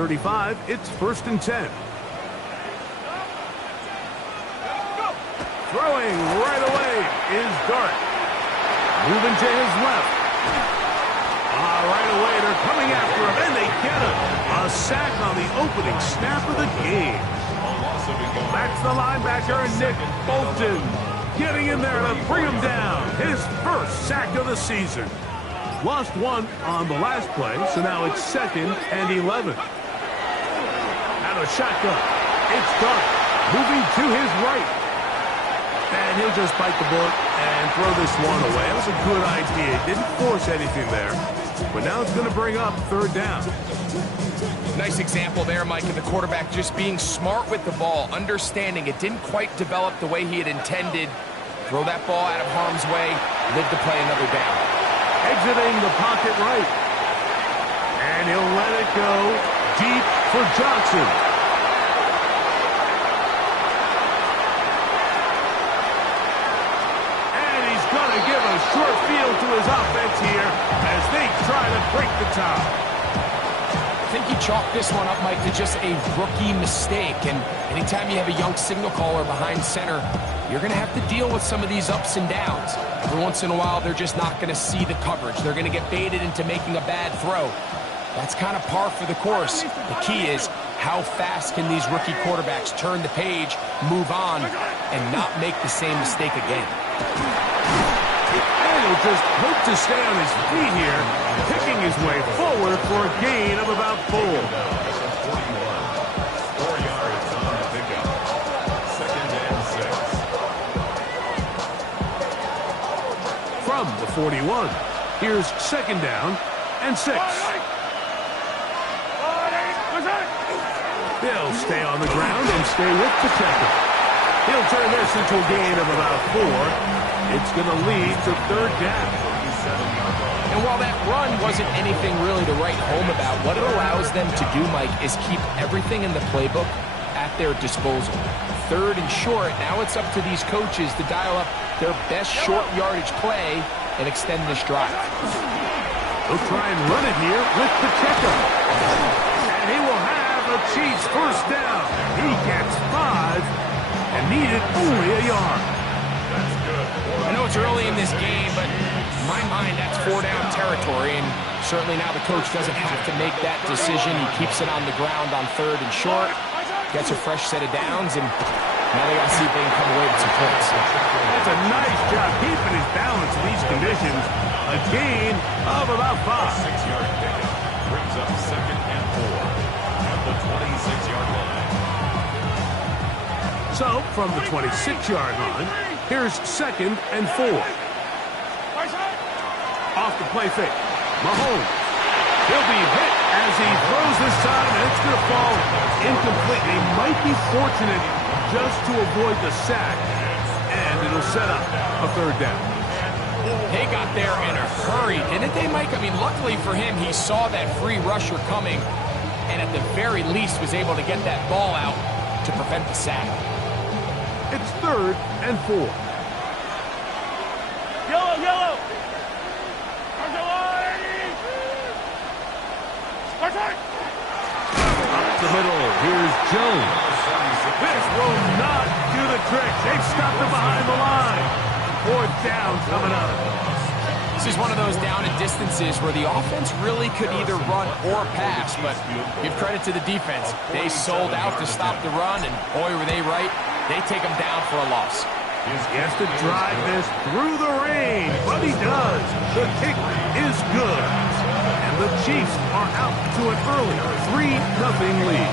35, it's 1st and 10. Throwing right away is Dart. Moving to his left. Right away, they're coming after him, and they get him. A sack on the opening snap of the game. That's the linebacker, Nick Bolton, getting in there to bring him down. His first sack of the season. Lost one on the last play, so now it's 2nd and 11. Out of shotgun, it's Dart, moving to his right. And he'll just bite the bullet and throw this one away. That was a good idea. Didn't force anything there. But now it's going to bring up 3rd down. Nice example there, Mike, of the quarterback just being smart with the ball, understanding it didn't quite develop the way he had intended. Throw that ball out of harm's way, live to play another down. Exiting the pocket right. And he'll let it go deep for Johnson. And he's going to give a short field to his offense here as they try to break the tie. I think you chalk this one up, Mike, to just a rookie mistake. And anytime you have a young signal caller behind center, you're going to have to deal with some of these ups and downs. Every once in a while, they're just not going to see the coverage. They're going to get baited into making a bad throw. That's kind of par for the course. The key is, how fast can these rookie quarterbacks turn the page, move on, and not make the same mistake again? And he'll just hope to stay on his feet here, picking his way forward for a gain of about 4. 4 yards on the pickup. 2nd and 6. From the 41, here's 2nd down and 6. They'll stay on the ground and stay with Pacheco. He'll turn this into a gain of about 4. It's going to lead to 3rd down. And while that run wasn't anything really to write home about, what it allows them to do, Mike, is keep everything in the playbook at their disposal. 3rd and short, now it's up to these coaches to dial up their best short yardage play and extend this drive. They'll try and run it here with Pacheco. And he will have a Chiefs 1st down. He gets 5 and needed only a yard. That's good. I know it's early in this game, but in my mind, that's 4-down territory, and certainly now the coach doesn't have to make that decision. He keeps it on the ground on 3rd and short, gets a fresh set of downs, and now they got to see if they can come away with some points. That's a nice job keeping his balance in these conditions. A gain of about 5. 6-yard pickup brings up 2nd and 4 at the 26-yard line. So, from the 26-yard line, here's 2nd and 4. Off the play fake. Mahomes. He'll be hit as he throws this time, and it's going to fall incomplete. He might be fortunate just to avoid the sack, and it'll set up a 3rd down. They got there in a hurry, didn't they, Mike? I mean, luckily for him, he saw that free rusher coming, and at the very least was able to get that ball out to prevent the sack. It's 3rd and 4. Yellow! Up the middle, here's Jones. This will not do the trick. They've stopped him behind the line. 4th down coming up. This is one of those down and distances where the offense really could either run or pass, but give credit to the defense. They sold out to stop the run, and boy, were they right. They take him down for a loss. He has to drive this through the rain, but he does. The kick is good. And the Chiefs are out to an early 3-0 lead.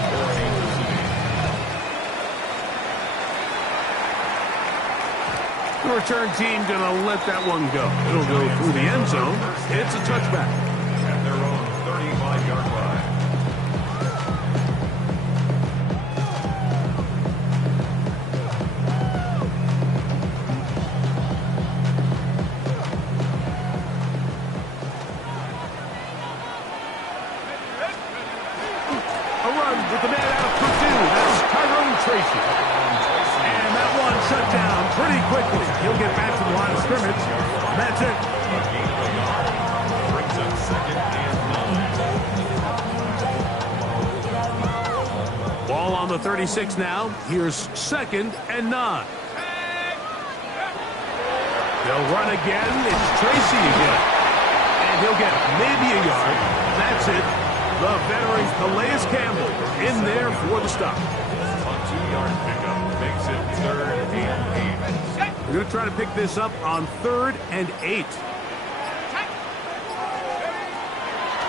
The return team going to let that one go. It'll go through the end zone. It's a touchback. At their own 35-yard line. A run with the man out of Purdue. That's Tyrone Tracy. And that one shut down pretty quickly. He'll get back to the line of scrimmage. That's it. A gain of a yard brings up 2nd and 9. the 36 now. Here's 2nd and 9. They'll run again. It's Tracy again. And he'll get maybe a yard. That's it. The veteran Calais Campbell in there for the stop. A 2-yard pickup makes it 3rd and 8. We're going to try to pick this up on 3rd and 8.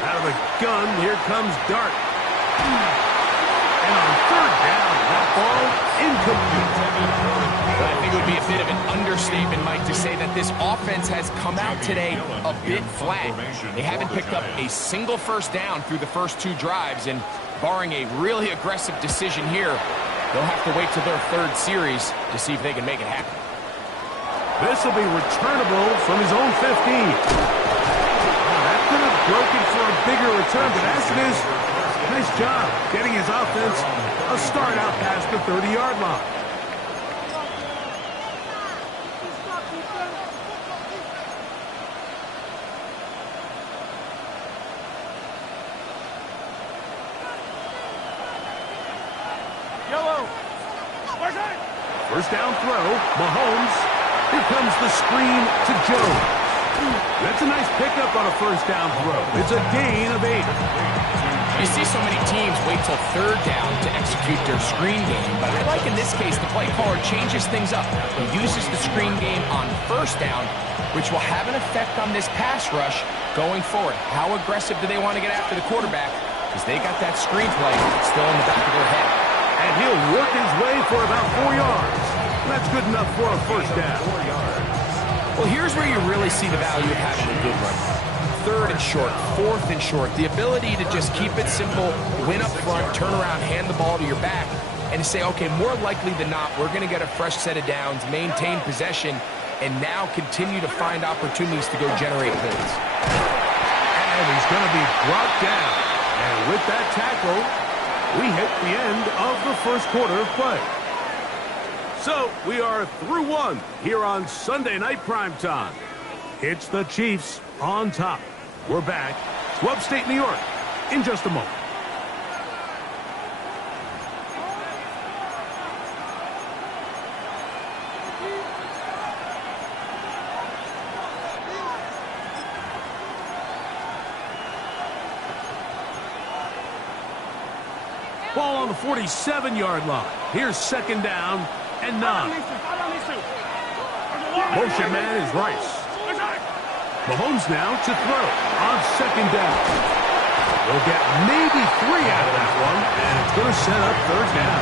Out of the gun, here comes Dart. And on 3rd down, that ball incomplete. I think it would be a bit of an understatement, Mike, to say that this offense has come out today a bit flat. They haven't picked up a single first down through the first 2 drives, and barring a really aggressive decision here, they'll have to wait till their 3rd series to see if they can make it happen. This will be returnable from his own 15. That could have broken for a bigger return, but as it is, nice job getting his offense a start out past the 30-yard line. First down throw, Mahomes. Here comes the screen to Jones. That's a nice pickup on a first down throw. It's a gain of 8. You see so many teams wait till 3rd down to execute their screen game, but I like in this case the play caller changes things up. He uses the screen game on 1st down, which will have an effect on this pass rush going forward. How aggressive do they want to get after the quarterback? Because they got that screen play still in the back of their head. And he'll work his way for about 4 yards. That's good enough for a first down. Well, here's where you really see the value of having a good run. 3rd and short, 4th and short. The ability to just keep it simple, win up front, turn around, hand the ball to your back, and say, okay, more likely than not, we're going to get a fresh set of downs, maintain possession, and now continue to find opportunities to go generate points. And he's going to be brought down. And with that tackle, we hit the end of the first quarter of play. So we are through 1 here on Sunday Night Primetime. It's the Chiefs on top. We're back to upstate New York in just a moment. Ball on the 47-yard line. Here's 2nd down and 9. Motion man is Rice. Mahomes now to throw on 2nd down. They'll get maybe 3 out of that one, and it's going to set up 3rd down.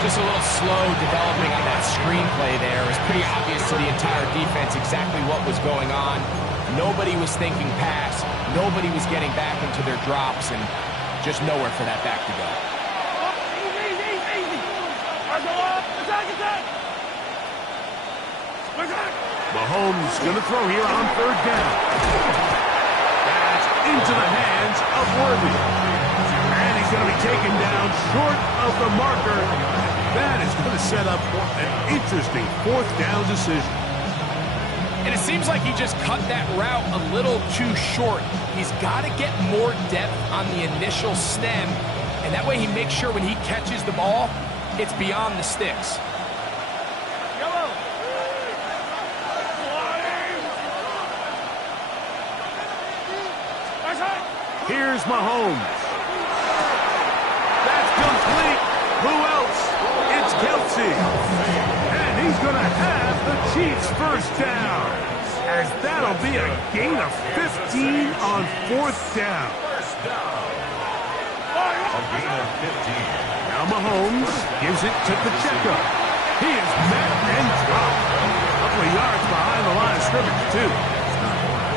Just a little slow developing on that screenplay there. It was pretty obvious to the entire defense exactly what was going on. Nobody was thinking pass. Nobody was getting back into their drops, and just nowhere for that back to go. Mahomes going to throw here on 3rd down. That's into the hands of Worthy. And he's going to be taken down short of the marker. That is going to set up an interesting 4th down decision. And it seems like he just cut that route a little too short. He's got to get more depth on the initial stem, and that way he makes sure when he catches the ball, it's beyond the sticks. Here's Mahomes. That's complete. Who else? It's Kelsey. And he's going to have the Chiefs first down. As that'll be a gain of 15 on 4th down. A gain of 15. Now Mahomes gives it to Pacheco. He is met and dropped. A couple of yards behind the line of scrimmage, too.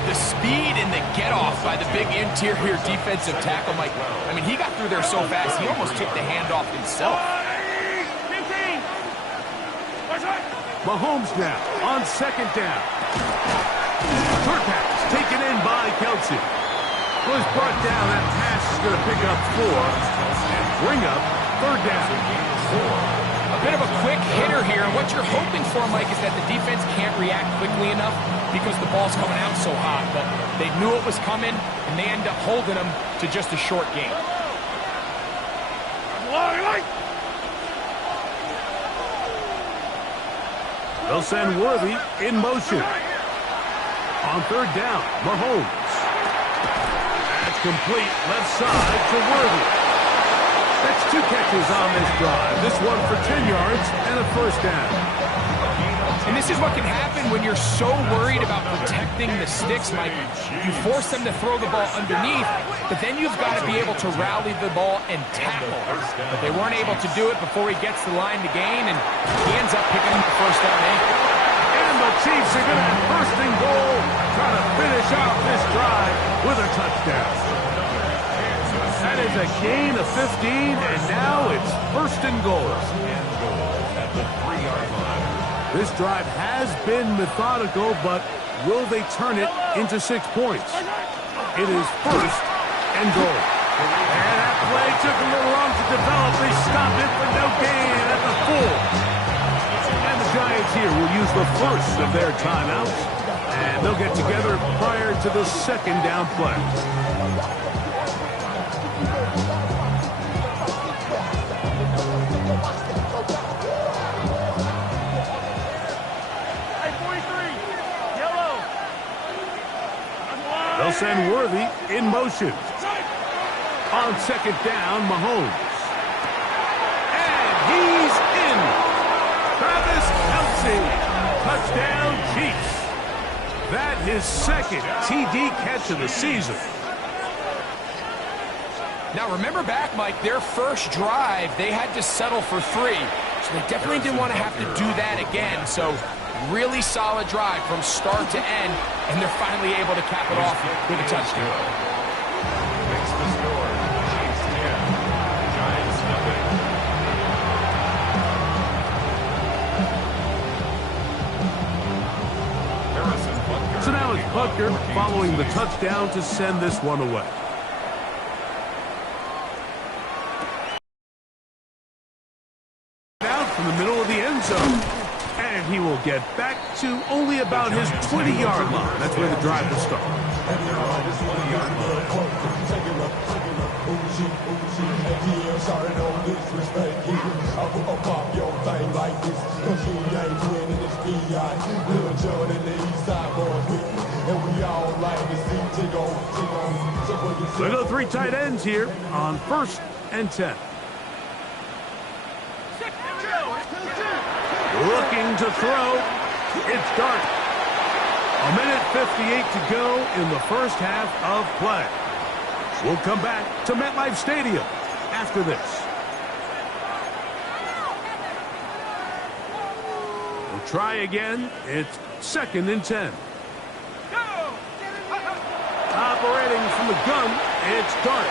The speed and the get-off by the big interior defensive tackle, Mike. I mean, he got through there so fast, he almost took the handoff himself. Mahomes now on 2nd down. Short pass taken in by Kelsey. Was brought down. That pass is going to pick up 4 and bring up 3rd down. A bit of a quick hitter here. What you're hoping for, Mike, is that the defense can't react quickly enough because the ball's coming out so hot. But they knew it was coming, and they end up holding them to just a short game. They'll send Worthy in motion. On third down, Mahomes. That's complete left side to Worthy. That's 2 catches on this drive. This one for 10 yards and a first down. And this is what can happen when you're so worried about protecting the sticks, Mike. You force them to throw the ball underneath, but then you've got to be able to rally the ball and tackle. But they weren't able to do it before he gets the line to gain, and he ends up picking up the first down angle. And the Chiefs are going to have first and goal, trying to finish off this drive with a touchdown. That is a gain of 15, and now it's first and goal. At the 3-yard line. This drive has been methodical, but will they turn it into 6 points? It is first and goal. And that play took a little long to develop. They stopped it for no gain at the full. And the Giants here will use the first of their timeouts, and they'll get together prior to the second down play. They'll send Worthy in motion. On second down, Mahomes. And he's in. Travis Kelce. Touchdown, Chiefs. That his second TD catch of the season. Now remember back, Mike, their first drive, they had to settle for 3. So they definitely didn't want to have to do that again. So really solid drive from start to end, and they're finally able to cap it off with a touchdown. Makes the score. Chiefs 10, Giants nothing. Harrison Butker. So now it's Butker following the touchdown to send this one away. Out from the middle of the end zone. And he will get back to only about his 20-yard line. That's where the drive will start. They go 3 tight ends here on first and 10. Looking to throw. It's Dart. 1:58 to go in the first half of play. We'll come back to MetLife Stadium after this. We'll try again. It's second and 10. Operating from the gun, it's Dart.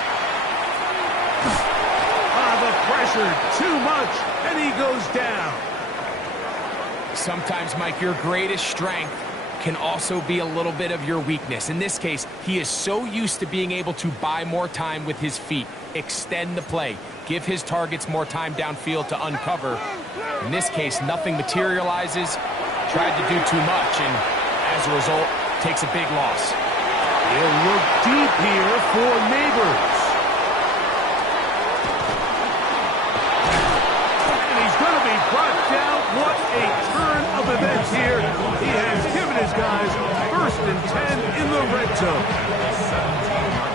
The pressure, too much, and he goes down. Sometimes, Mike, your greatest strength can also be a little bit of your weakness. In this case, he is so used to being able to buy more time with his feet, extend the play, give his targets more time downfield to uncover. In this case, nothing materializes, tried to do too much, and as a result, takes a big loss. He'll look deep here for Neighbors. And he's going to be brought down. What a turn of events here. He has given his guys first and 10 in the red zone.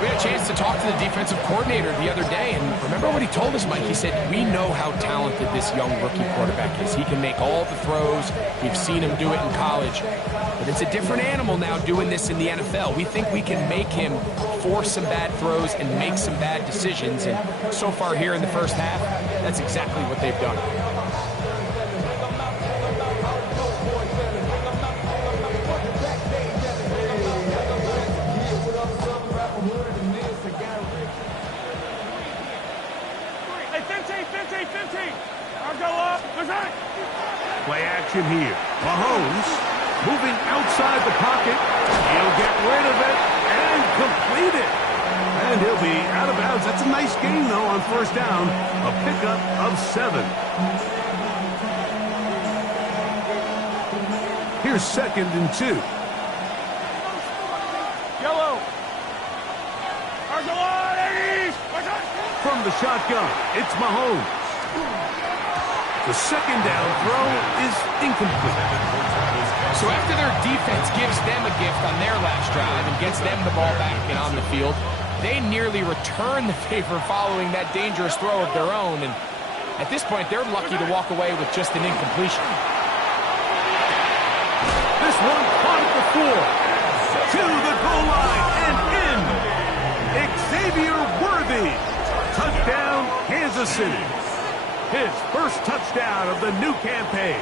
We had a chance to talk to the defensive coordinator the other day, and remember what he told us, Mike? He said, we know how talented this young rookie quarterback is. He can make all the throws. We've seen him do it in college. But it's a different animal now doing this in the NFL. We think we can make him force some bad throws and make some bad decisions. And so far here in the first half, that's exactly what they've done. Play action here. Mahomes moving outside the pocket. He'll get rid of it and complete it. And he'll be out of bounds. That's a nice gain, though, on first down. A pickup of 7. Here's second and 2. From from the shotgun. It's Mahomes. The second down throw is incomplete. So after their defense gives them a gift on their last drive and gets them the ball back and on the field, they nearly return the favor following that dangerous throw of their own. And at this point, they're lucky to walk away with just an incompletion. This one caught at the 4. To the goal line and in. Xavier Worthy. Touchdown, Kansas City. His first touchdown of the new campaign.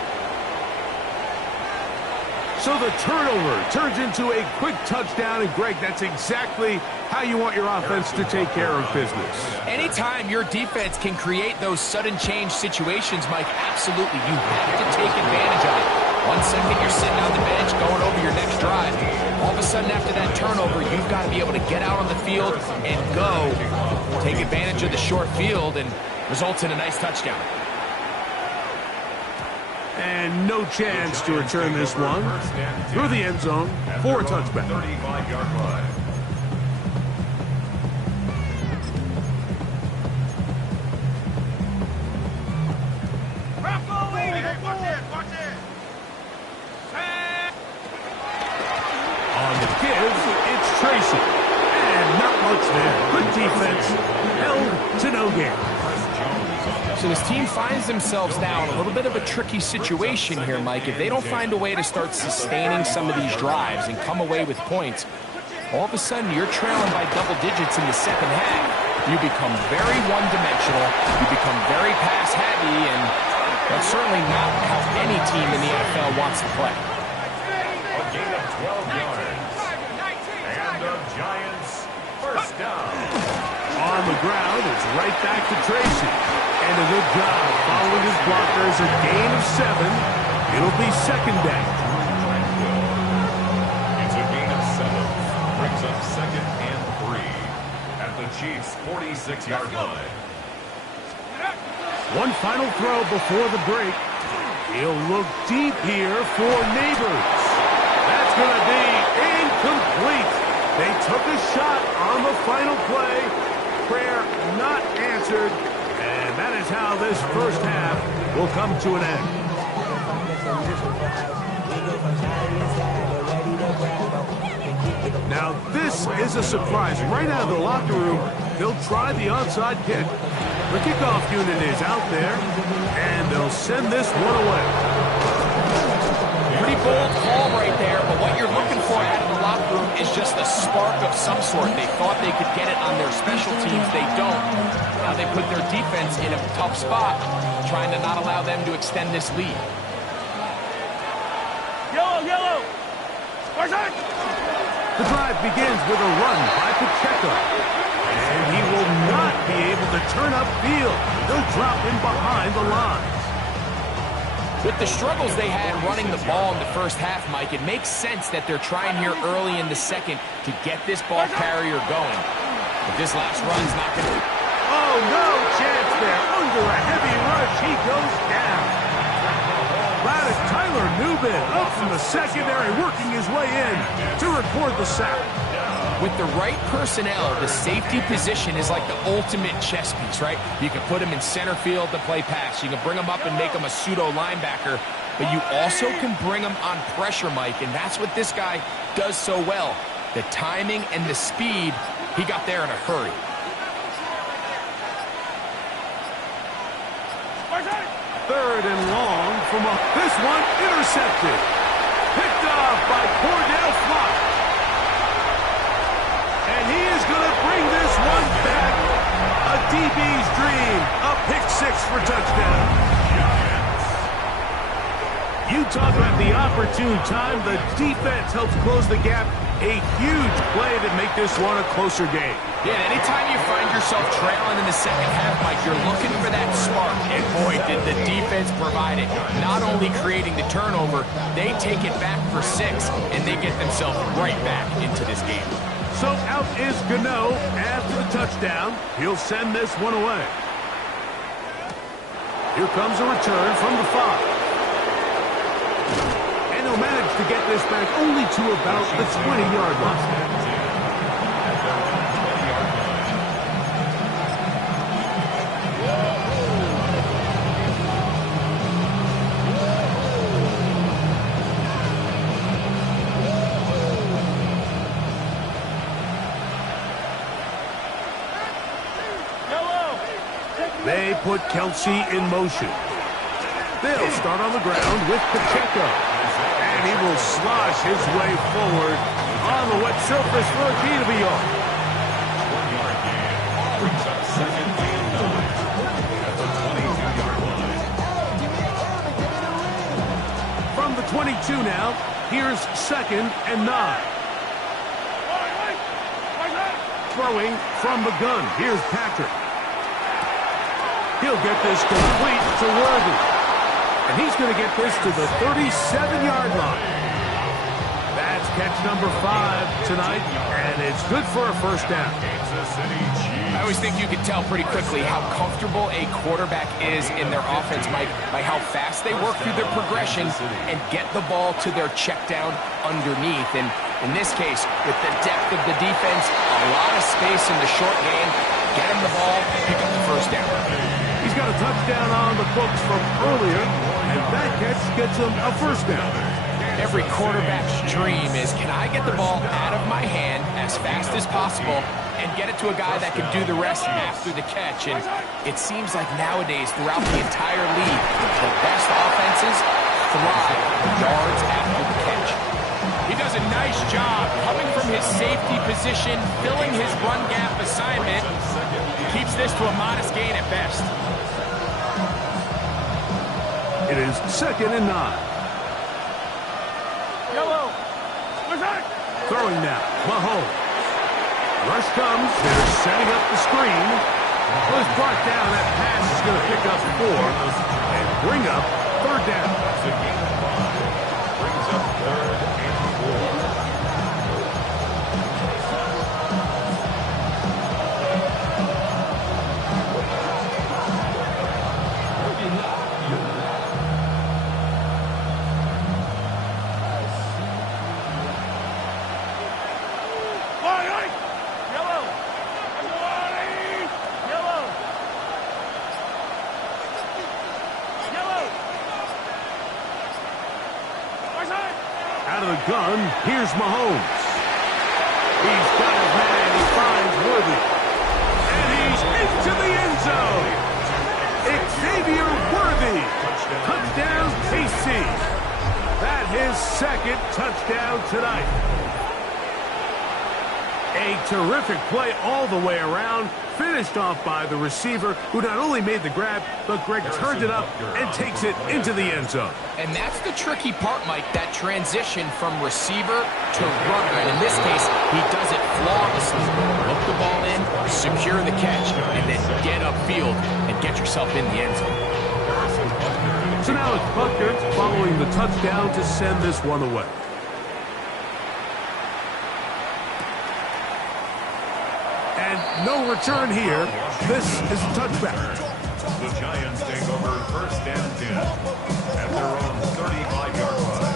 So the turnover turns into a quick touchdown, and Greg, that's exactly how you want your offense to take care of business. Anytime your defense can create those sudden change situations, Mike, absolutely, you have to take advantage of it. 1 second you're sitting on the bench going over your next drive. All of a sudden after that turnover, you've got to be able to get out on the field and go. Take advantage of the short field and results in a nice touchdown. And no chance to return this one through the end zone for a touchback. 35-yard line. On the give, it's Tracy. And not much there. Good defense. Held to no gain. So this team finds themselves now in a little bit of a tricky situation here, Mike. If they don't find a way to start sustaining some of these drives and come away with points, all of a sudden you're trailing by double digits in the second half. You become very one-dimensional. You become very pass-heavy, and that's certainly not how any team in the NFL wants to play. A gain of 12 yards. And the Giants first down. On the ground, it's right back to Tracy. And a good job following his blockers. A gain of 7. It'll be second down. It's a gain of 7. Brings up second and 3 at the Chiefs' 46-yard line. One final throw before the break. He'll look deep here for Neighbors. That's going to be incomplete. They took a shot on the final play. Prayer not answered. And that is how this first half will come to an end. Now, this is a surprise. Right out of the locker room, they'll try the onside kick. The kickoff unit is out there, and they'll send this one away. Pretty bold call right there, but what you're looking for out of the locker room is just a spark of some sort. They thought they could get it on their special teams. They don't. Now they put their defense in a tough spot, trying to not allow them to extend this lead. Yellow! The drive begins with a run by Pacheco. And he will not be able to turn upfield. They'll drop him behind the lines. With the struggles they had running the ball in the first half, Mike, it makes sense that they're trying here early in the second to get this ball carrier going. But this last run's not going to... Oh, no chance there. Under a heavy rush, he goes down. That is Tyler Newman up from the secondary, working his way in to record the sack. With the right personnel, the safety position is like the ultimate chess piece, right? You can put him in center field to play pass. You can bring him up and make him a pseudo linebacker, but you also can bring him on pressure, Mike, and that's what this guy does so well. The timing and the speed, he got there in a hurry. Third and long from this one intercepted. Picked off by Cordell Flock. And he is going to bring this one back. A DB's dream. A pick-6 for touchdown. You talk about the opportune time. The defense helps close the gap. A huge play to make this one a closer game. Yeah, anytime you find yourself trailing in the second half, Mike, you're looking for that spark. And boy, did the defense provide it. Not only creating the turnover, they take it back for 6, and they get themselves right back into this game. So out is Gano after the touchdown. He'll send this one away. Here comes a return from the 5. And he'll manage to get this back only to about the 20-yard line. They put Kelsey in motion. They'll start on the ground with Pacheco. And he will slosh his way forward on the wet surface for a key to be on. 1-yard gain. Brings up second and 9 at the 22-yard line. From the 22 now, here's second and 9. Throwing from the gun. Here's Patrick. He'll get this complete to Worthy. And he's going to get this to the 37-yard line. That's catch number 5 tonight, and it's good for a first down. I always think you can tell pretty quickly how comfortable a quarterback is in their offense, Mike, by how fast they work through their progression and get the ball to their check down underneath. And in this case, with the depth of the defense, a lot of space in the short game, get him the ball, pick up the first down. He's got a touchdown on the books from earlier, and that catch gets him a first down. Every quarterback's dream is, can I get the ball out of my hand as fast as possible and get it to a guy that can do the rest after the catch? And it seems like nowadays, throughout the entire league, the best offenses thrive yards after the catch. He does a nice job coming from his safety position, filling his run gap assignment. Keeps this to a modest gain at best. It is second and 9. Throwing now, Mahomes. Rush comes, they're setting up the screen. Was brought down, that pass is going to pick up 4 and bring up third down. It's a gain of 5. Brings up third and 4. Out of the gun, here's Mahomes. He's got his man, he finds Worthy. And he's into the end zone. Xavier Worthy. Touchdown, KC. That his second touchdown tonight. A terrific play all the way around, finished off by the receiver, who not only made the grab, but Greg turned it up and takes it into the end zone. And that's the tricky part, Mike, that transition from receiver to runner. And in this case, he does it flawlessly. Hook the ball in, secure the catch, and then get upfield and get yourself in the end zone. So now it's Butker following the touchdown to send this one away. And no return here. This is a touchback. The Giants take over first and 10 at their own 35-yard line.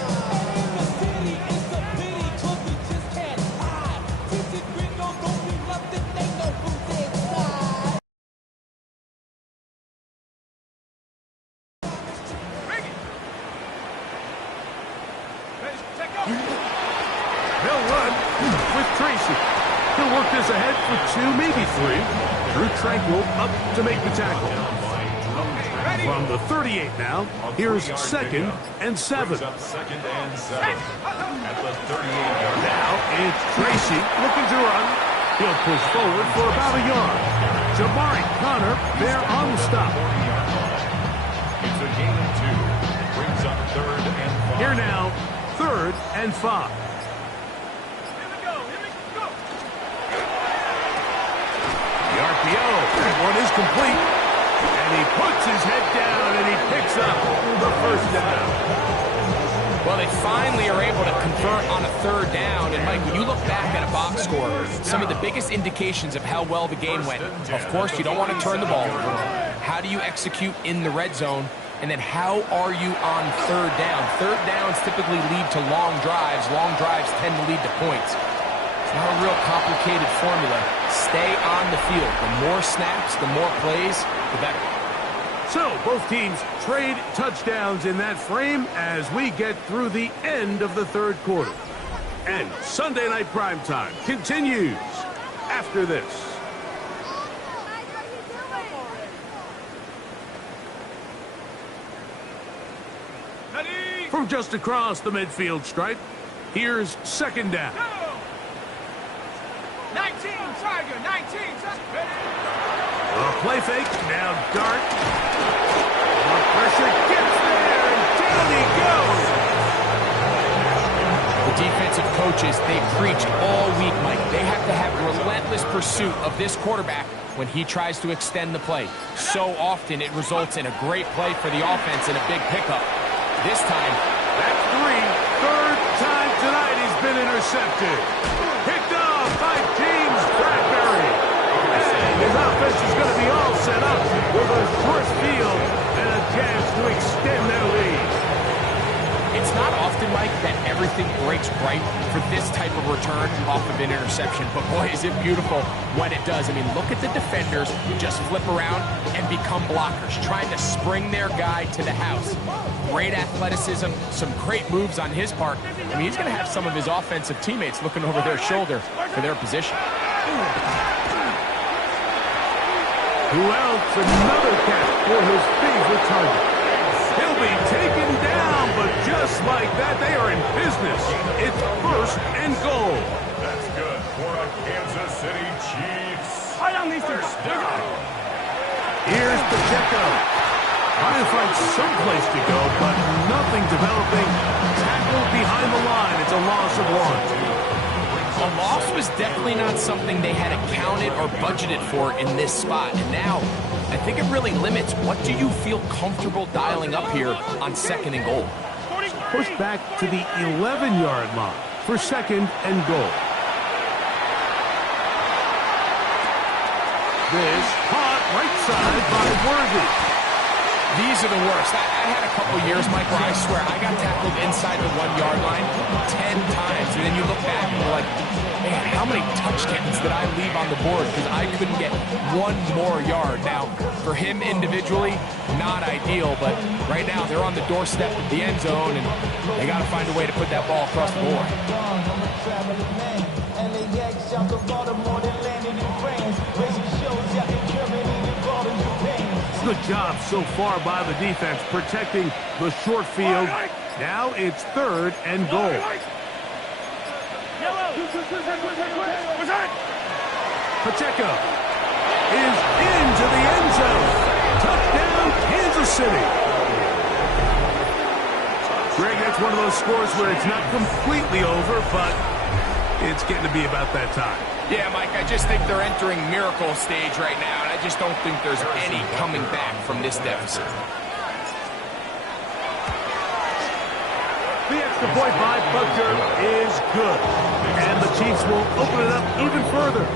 They'll run with Tracy. He'll work this ahead for 2, maybe 3. Drew Tranquil up to make the tackle. From the 38 now, here's second and 7. Second and 7 at the 38-yard line. Now it's Tracy looking to run. He'll push forward for about a yard. Jabari Connor there on the stop. It's a gain of 2. Brings up third and 5. Here now, third and 5. The RPO, that one is complete. And he puts his head down and he picks up the first down. Well, they finally are able to convert on a third down. And, Mike, when you look back at a box score, some of the biggest indications of how well the game went, of course, you don't want to turn the ball over. How do you execute in the red zone? And then how are you on third down? Third downs typically lead to long drives. Long drives tend to lead to points. It's not a real complicated formula. Stay on the field. The more snaps, the more plays, the better. So both teams trade touchdowns in that frame as we get through the end of the third quarter. And Sunday Night Primetime continues after this. from just across the midfield stripe. Here's second down. 19, Tiger, 19, Tiger. A play fake, now Dart. The pressure gets there, and down he goes. The defensive coaches, they preach all week, Mike. They have to have relentless pursuit of this quarterback when he tries to extend the play. So often it results in a great play for the offense and a big pickup. This time, that's three. Third time tonight he's been intercepted. Picked off by James Bradbury. And his offense is going to be all set up with a short field and a chance to extend their lead. It's not often, Mike, that everything breaks right for this type of return off of an interception. But boy, is it beautiful when it does. I mean, look at the defenders just flip around and become blockers, trying to spring their guy to the house. Great athleticism, some great moves on his part. I mean, he's going to have some of his offensive teammates looking over their shoulder for their position. Who else? Another catch for his favorite target. He'll be taken down, but just like that, they are in business. It's first and goal. That's good for the Kansas City Chiefs. First down. Here's Pacheco. Trying to find some place to go, but nothing developing. Tackled behind the line. It's a loss of one. A loss was definitely not something they had accounted or budgeted for in this spot. And now, I think it really limits what do you feel comfortable dialing up here on second and goal. Push back to the 11-yard line for second and goal. This caught right side by Worthy. These are the worst. I had a couple years, Mike, where I swear I got tackled inside the 1-yard line 10 times. And then you look back and you're like, man, how many touchdowns did I leave on the board because I couldn't get one more yard? Now, for him individually, not ideal, but right now they're on the doorstep of the end zone, and they got to find a way to put that ball across the board. Good job so far by the defense protecting the short field. Now it's third and goal. Pacheco is into the end zone. Touchdown, Kansas City. Greg, that's one of those scores where it's not completely over, but it's getting to be about that time. Yeah, Mike, I just think they're entering miracle stage right now, and I just don't think there's any coming back from this deficit. The extra point by Butker is good, and the Chiefs will open it up even further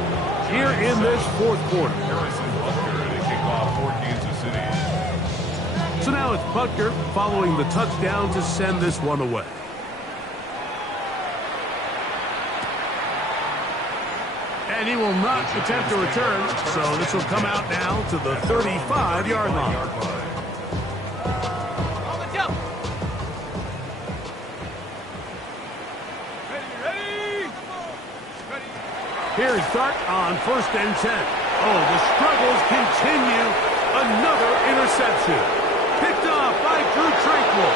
here in this fourth quarter. So now it's Butker following the touchdown to send this one away. And he will not attempt a return, so this will come out now to the 35-yard line. Here's Dart on first and 10. Oh, the struggles continue. Another interception. Picked off by Drew Tranquil.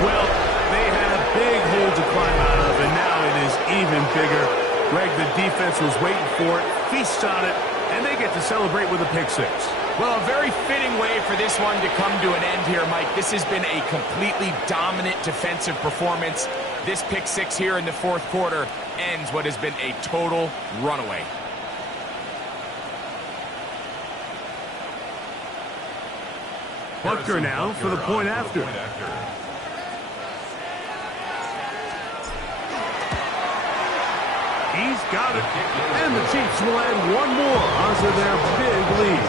Well, they have big hole to climb out of, and now it is even bigger. Greg, the defense was waiting for it, feasts on it, and they get to celebrate with a pick six. Well, a very fitting way for this one to come to an end here, Mike. This has been a completely dominant defensive performance. This pick six here in the fourth quarter ends what has been a total runaway. Butker now for the point after. He's got it. And the Chiefs will add one more onto their big lead.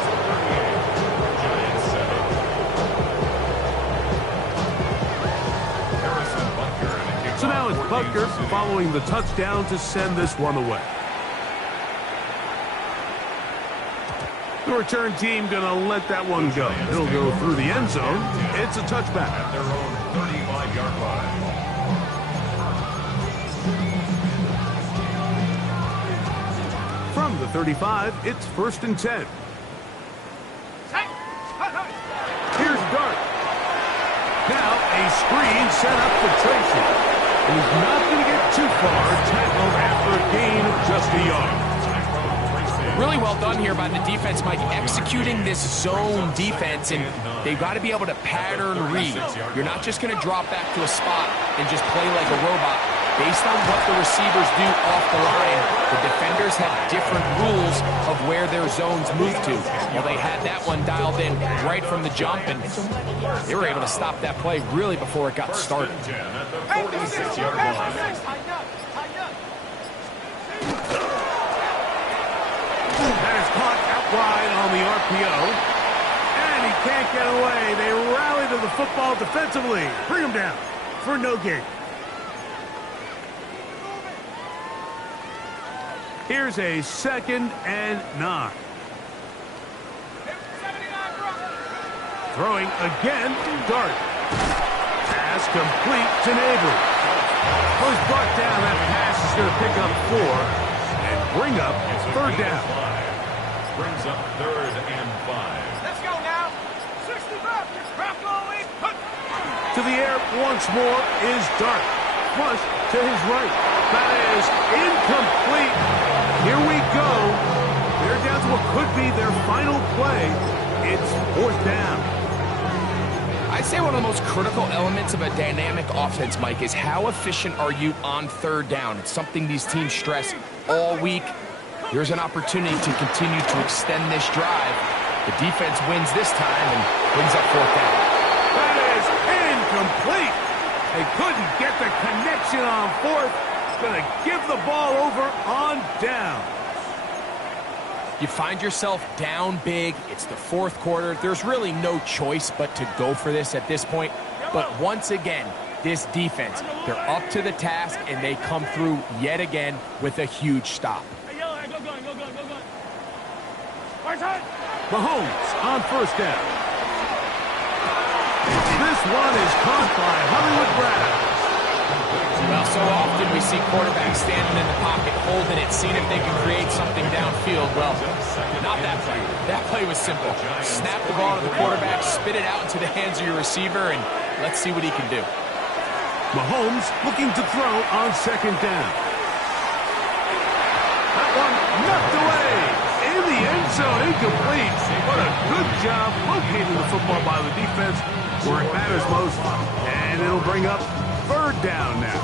So now it's Butker following the touchdown to send this one away. The return team going to let that one go. It'll go through the end zone. It's a touchback. At their own 35-yard line. From the 35, it's first and 10. Here's Dart. a screen set up for Tracy. He's not going to get too far, tackled after a gain of just a yard. Really well done here by the defense, Mike, executing this zone defense, and they've got to be able to pattern read. You're not just going to drop back to a spot and just play like a robot. Based on what the receivers do off the line, the defenders have different rules of where their zones move to. Well, they had that one dialed in right from the jump, and they were able to stop that play really before it got started. Hey, 46-yard line. That is caught out wide on the RPO. And he can't get away. They rally to the football defensively. Bring him down for no gain. Here's a 2nd and 9. Throwing again, Dart. Pass complete to Neighbor. He's brought down. That pass is going to pick up 4 and bring up 3rd down. Brings up 3rd and 5. Let's go now. 65. Drop going. To the air once more is Dart. Flush to his right. That is incomplete. Here we go. They're down to what could be their final play. It's 4th down. I'd say one of the most critical elements of a dynamic offense, Mike, is how efficient are you on 3rd down. It's something these teams stress all week. Here's an opportunity to continue to extend this drive. The defense wins this time and brings up 4th down. That is incomplete. They couldn't get the connection on 4th. Going to give the ball over on down. You find yourself down big. It's the 4th quarter. There's really no choice but to go for this at this point. But once again, this defense, they're up to the task, and they come through yet again with a huge stop. Mahomes on 1st down. This one is caught by Hollywood Brown. Well, so often we see quarterbacks standing in the pocket, holding it, seeing if they can create something downfield. Well, not that play. That play was simple. Snap the ball to the quarterback, spit it out into the hands of your receiver, and let's see what he can do. Mahomes looking to throw on 2nd down. That one knocked away. In the end zone, incomplete. What a good job locating the football by the defense where it matters most. And it'll bring up 3rd down now.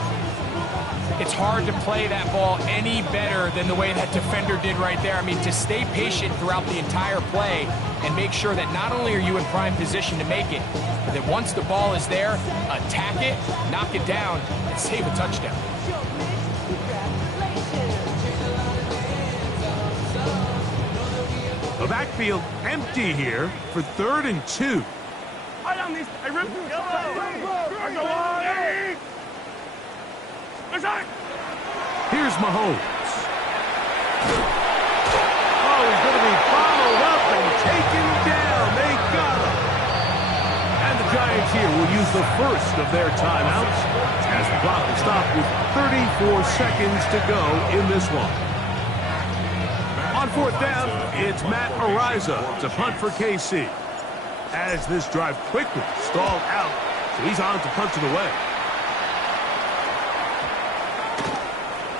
It's hard to play that ball any better than the way that defender did right there. I mean, to stay patient throughout the entire play and make sure that not only are you in prime position to make it, but that once the ball is there, attack it, knock it down, and save a touchdown. The backfield empty here for 3rd and 2. Here's Mahomes. Oh, he's going to be followed up and taken down. They got him. And the Giants here will use the first of their timeouts as the clock will stop with 34 seconds to go in this one. On 4th down, it's Matt Ariza to punt for KC. As this drive quickly stalled out, so he's on to punch it away.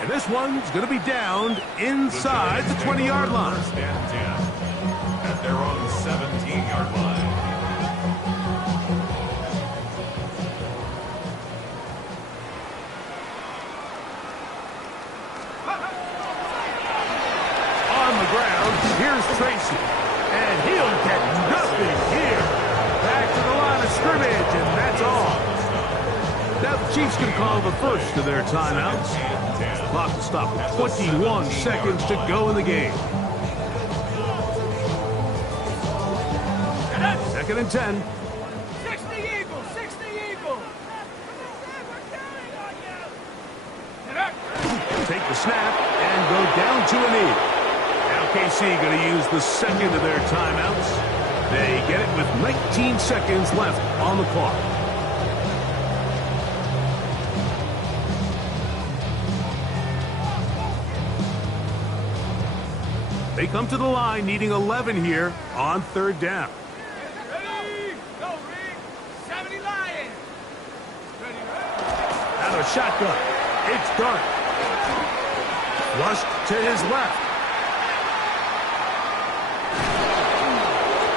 And this one's going to be down inside the 20-yard line. 1st and 10 at their own 17-yard line. On the ground, here's Tracy. And he'll get nothing here. Back to the line of scrimmage, and that's all. Now the Chiefs can call the first of their timeouts. Clock will stop with 21 seconds to go in the game. 2nd and 10. 60 Eagles, 60 Eagles. Take the snap and go down to a knee. Now KC going to use the 2nd of their timeouts. They get it with 19 seconds left on the clock. They come to the line needing 11 here on 3rd down. Ready? Go, Reed. 70 Lions. shotgun. It's Dart. Flushed to his left.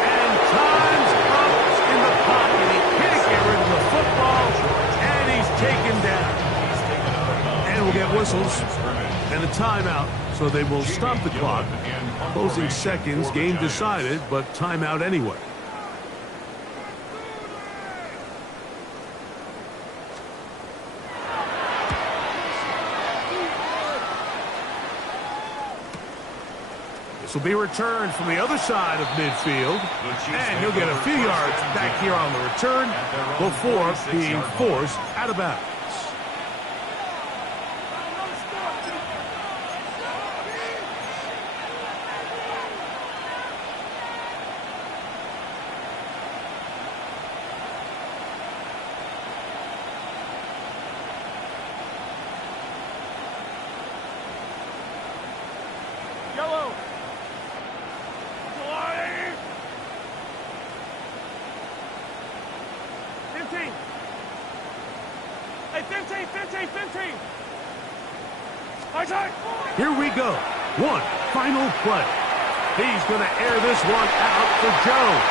And time's up in the pocket. He can't get rid of the football, and he's taken down. And we'll get whistles and a timeout, so they will stop the clock. Closing seconds, game decided, but timeout anyway. This will be returned from the other side of midfield, and he'll get a few yards back here on the return before being forced out of bounds. Yellow. 15. Hey, 15. Here we go. One final play. He's going to air this one out for Jones.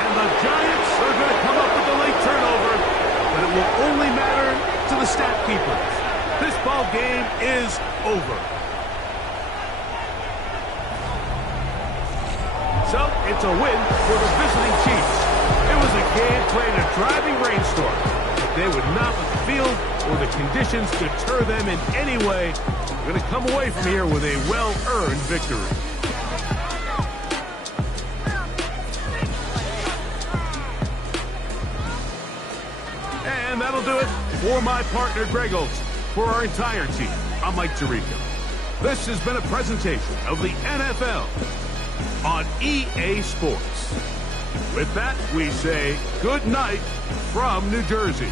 And the Giants are going to come up with the late turnover, but it will only matter to the stat keepers. This ball game is over. So it's a win for the visiting Chiefs. It was a game played in a driving rainstorm. They would not let the field or the conditions deter them in any way. They're going to come away from here with a well-earned victory. And that'll do it for my partner, Greg Olson. For our entire team, I'm Mike Tirico. This has been a presentation of the NFL on EA Sports. With that, we say good night from New Jersey.